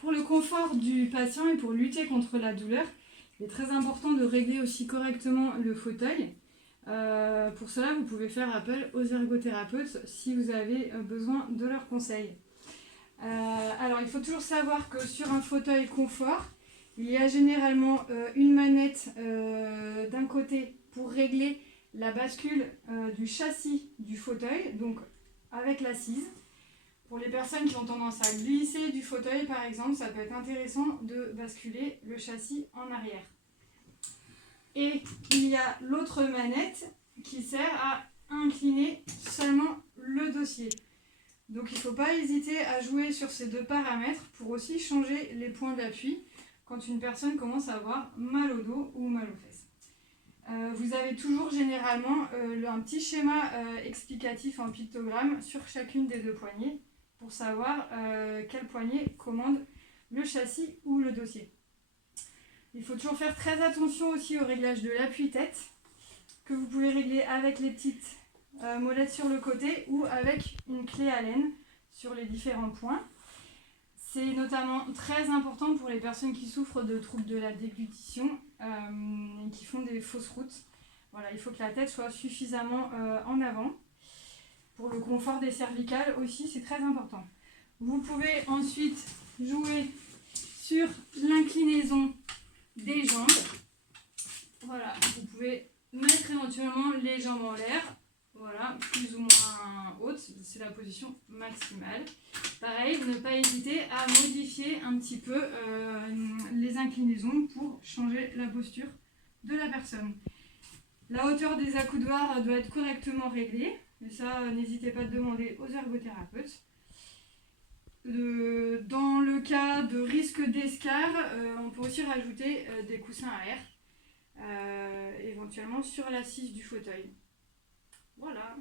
Pour le confort du patient et pour lutter contre la douleur, il est très important de régler aussi correctement le fauteuil. Pour cela, vous pouvez faire appel aux ergothérapeutes si vous avez besoin de leurs conseils. Alors, il faut toujours savoir que sur un fauteuil confort, il y a généralement une manette d'un côté pour régler la bascule du châssis du fauteuil, donc avec l'assise. Pour les personnes qui ont tendance à glisser du fauteuil, par exemple, ça peut être intéressant de basculer le châssis en arrière. Et il y a l'autre manette qui sert à incliner seulement le dossier. Donc il ne faut pas hésiter à jouer sur ces deux paramètres pour aussi changer les points d'appui quand une personne commence à avoir mal au dos ou mal aux fesses. Vous avez toujours généralement un petit schéma explicatif en pictogramme sur chacune des deux poignées pour savoir quelle poignée commande le châssis ou le dossier. Il faut toujours faire très attention aussi au réglage de l'appui-tête que vous pouvez régler avec les petites molettes sur le côté ou avec une clé Allen sur les différents points. C'est notamment très important pour les personnes qui souffrent de troubles de la déglutition et qui font des fausses routes. Voilà, il faut que la tête soit suffisamment en avant. Pour le confort des cervicales aussi, c'est très important. Vous pouvez ensuite jouer sur l'inclinaison des jambes. Voilà, vous pouvez mettre éventuellement les jambes en l'air. Voilà, plus ou moins haute, c'est la position maximale. Pareil, ne pas hésiter à modifier un petit peu les inclinaisons pour changer la posture de la personne. La hauteur des accoudoirs doit être correctement réglée. Et ça, n'hésitez pas à demander aux ergothérapeutes. Dans le cas de risque d'escar, on peut aussi rajouter des coussins à air, éventuellement sur l'assise du fauteuil. Voilà.